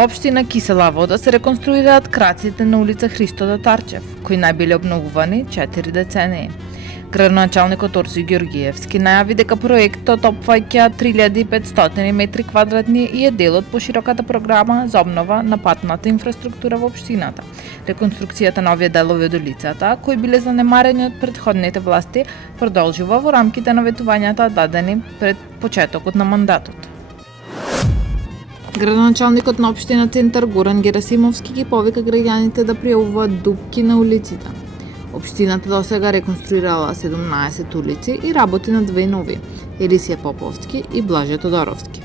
Во општина Кисела Вода се реконструираат краците на улица Христо Татарчев, кои најбиле обновувани 4 децении. Градоначалникот Орси Георгиевски најави дека проектот опфаќа 3500 метри квадратни и е дел од пошироката програма за обнова на патната инфраструктура во општината. Реконструкцијата на овие делови од улицата, кои биле занемарени од претходните власти, продолжува во рамките на ветувањата дадени пред почетокот на мандатот. Градоначалникот на општина Центар Горан Герасимовски ги повика граѓаните да пријавуваат дупки на улиците. Општината досега реконструирала 17 улици и работи на две нови – Елисија Поповски и Блаже Тодоровски.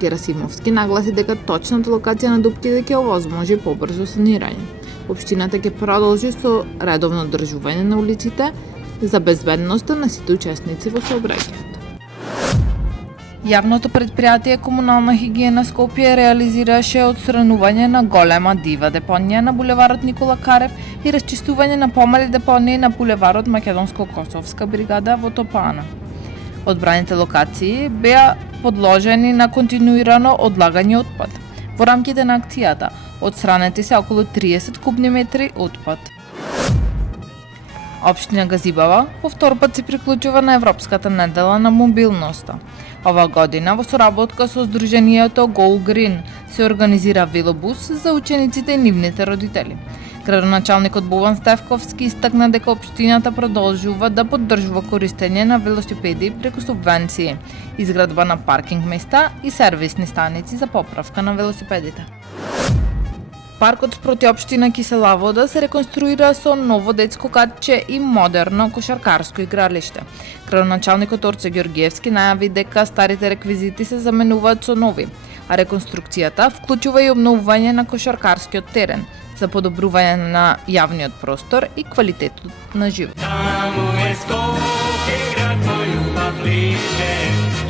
Герасимовски нагласи дека точната локација на дупките ќе овозможи побрзо санирање. Општината ќе продолжи со редовно одржување на улиците за безбедноста на сите учесници во сообраќајот. Јавното предпријатие Комунална хигиена Скопје реализираше отстранување на голема дива депонија на булеварот Никола Карев и расчистување на помали депонии на булеварот Македонско-Косовска бригада во Топана. Одбраните локации беа подложени на континуирано одлагање отпад. Во рамките на акцијата отстранети се околу 30 кубни метри отпад. Општина Газибава повтор пат се приклучува на Европската недела на мобилноста. Ова година во соработка со Сдруженијето Go Green се организира велобус за учениците и нивните родители. Градоначалникот Бован Стефковски истакна дека општината продолжува да поддржува користење на велосипеди преку субвенции, изградба на паркинг места и сервисни станици за поправка на велосипедите. Паркот спроти општина Кисела Вода се реконструира со ново детско катче и модерно кошаркарско игралиште. Градоначалникот Орце Георгиевски најави дека старите реквизити се заменуваат со нови, а реконструкцијата вклучува и обновување на кошаркарскиот терен за подобрување на јавниот простор и квалитетот на живот. Таму е Скопје, град мој љубав лише,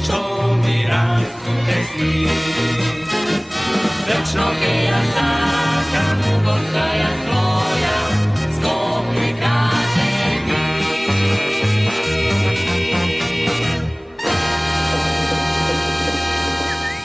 што ми расуте сни. Вечно ќе ја сакам во